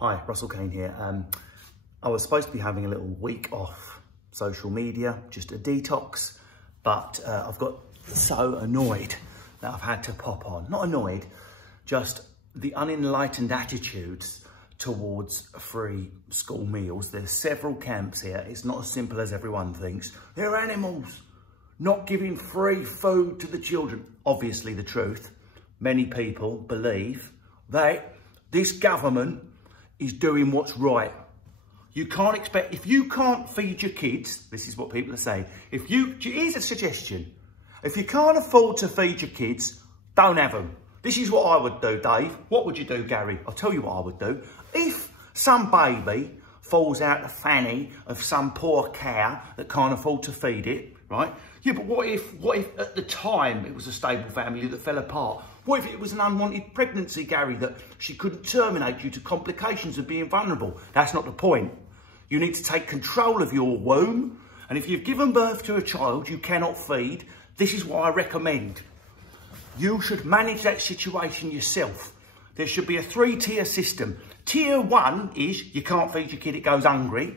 Hi, Russell Kane here. I was supposed to be having a little week off social media, just a detox, but I've got so annoyed that I've had to pop on. Not annoyed, just the unenlightened attitudes towards free school meals. There's several camps here. It's not as simple as everyone thinks. They're animals, not giving free food to the children. Obviously the truth, many people believe that this government is doing what's right. You can't expect, if you can't feed your kids, this is what people are saying, here's a suggestion. If you can't afford to feed your kids, don't have them. This is what I would do, Dave. What would you do, Gary? I'll tell you what I would do. If some baby falls out the fanny of some poor cow that can't afford to feed it, right? Yeah, but what if at the time it was a stable family that fell apart? What if it was an unwanted pregnancy, Gary, that she couldn't terminate due to complications of being vulnerable? That's not the point. You need to take control of your womb. And if you've given birth to a child you cannot feed, this is what I recommend. You should manage that situation yourself. There should be a 3-tier system. Tier 1 is you can't feed your kid, it goes hungry.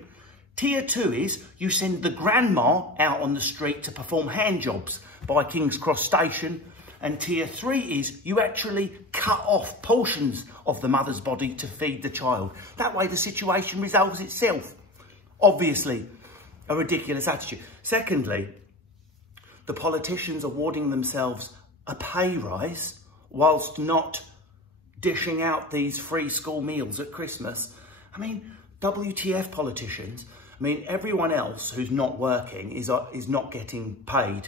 Tier 2 is you send the grandma out on the street to perform hand jobs by King's Cross Station. And tier 3 is you actually cut off portions of the mother's body to feed the child. That way the situation resolves itself. Obviously, a ridiculous attitude. Secondly, the politicians awarding themselves a pay rise whilst not dishing out these free school meals at Christmas. I mean, WTF politicians. I mean, everyone else who's not working is not getting paid.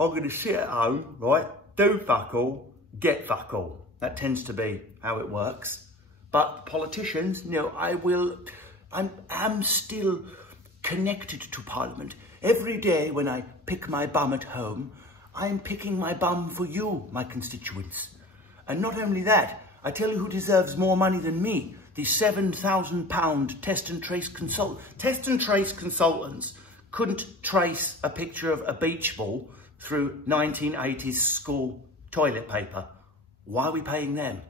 I'm going to sit at home, right, do fuck all, get fuck all. That tends to be how it works. But politicians, you know, I'm still connected to Parliament. Every day when I pick my bum at home, I'm picking my bum for you, my constituents. And not only that, I tell you who deserves more money than me, the £7,000 test and trace consultant. Test and trace consultants couldn't trace a picture of a beach ball through 1980s school toilet paper. Why are we paying them?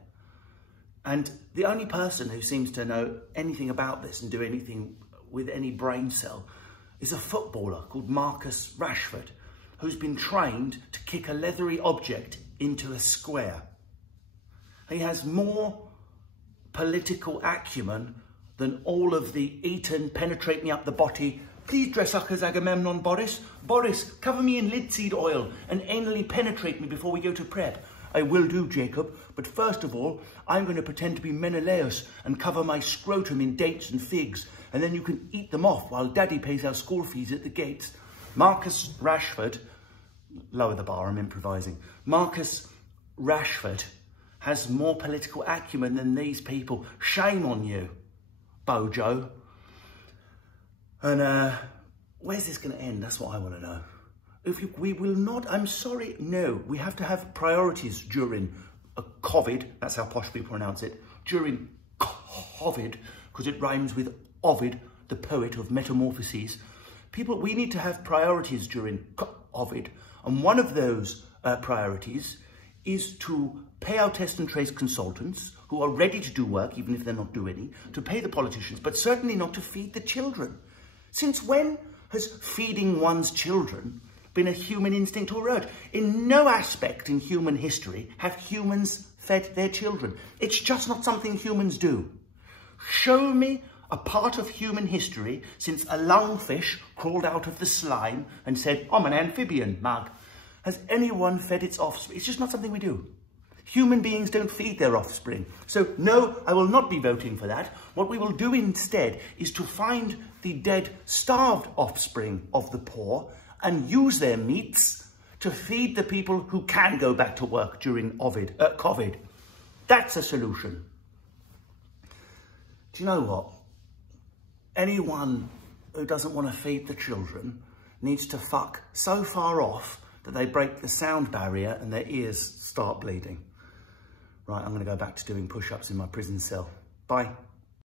And the only person who seems to know anything about this and do anything with any brain cell is a footballer called Marcus Rashford, who's been trained to kick a leathery object into a square. He has more political acumen than all of the Eton penetrate me up the body. Please dress up as Agamemnon, Boris. Boris, cover me in linseed oil and anally penetrate me before we go to prep. I will do, Jacob, but first of all, I'm going to pretend to be Menelaus and cover my scrotum in dates and figs, and then you can eat them off while Daddy pays our school fees at the gates. Marcus Rashford, lower the bar, I'm improvising. Marcus Rashford has more political acumen than these people. Shame on you, Bojo. And where's this going to end? That's what I want to know. We will not, I'm sorry, no. We have to have priorities during COVID. That's how posh people pronounce it. During COVID, because it rhymes with Ovid, the poet of Metamorphoses. We need to have priorities during COVID. And one of those priorities is to pay our test and trace consultants who are ready to do work, even if they're not doing any, to pay the politicians, but certainly not to feed the children. Since when has feeding one's children been a human instinct or urge? In no aspect in human history have humans fed their children. It's just not something humans do. Show me a part of human history since a lungfish crawled out of the slime and said, I'm an amphibian, mug. Has anyone fed its offspring? It's just not something we do. Human beings don't feed their offspring. So no, I will not be voting for that. What we will do instead is to find the dead, starved offspring of the poor and use their meats to feed the people who can go back to work during COVID. That's a solution. Do you know what? Anyone who doesn't want to feed the children needs to fuck so far off that they break the sound barrier and their ears start bleeding. Right, I'm going to go back to doing push-ups in my prison cell. Bye.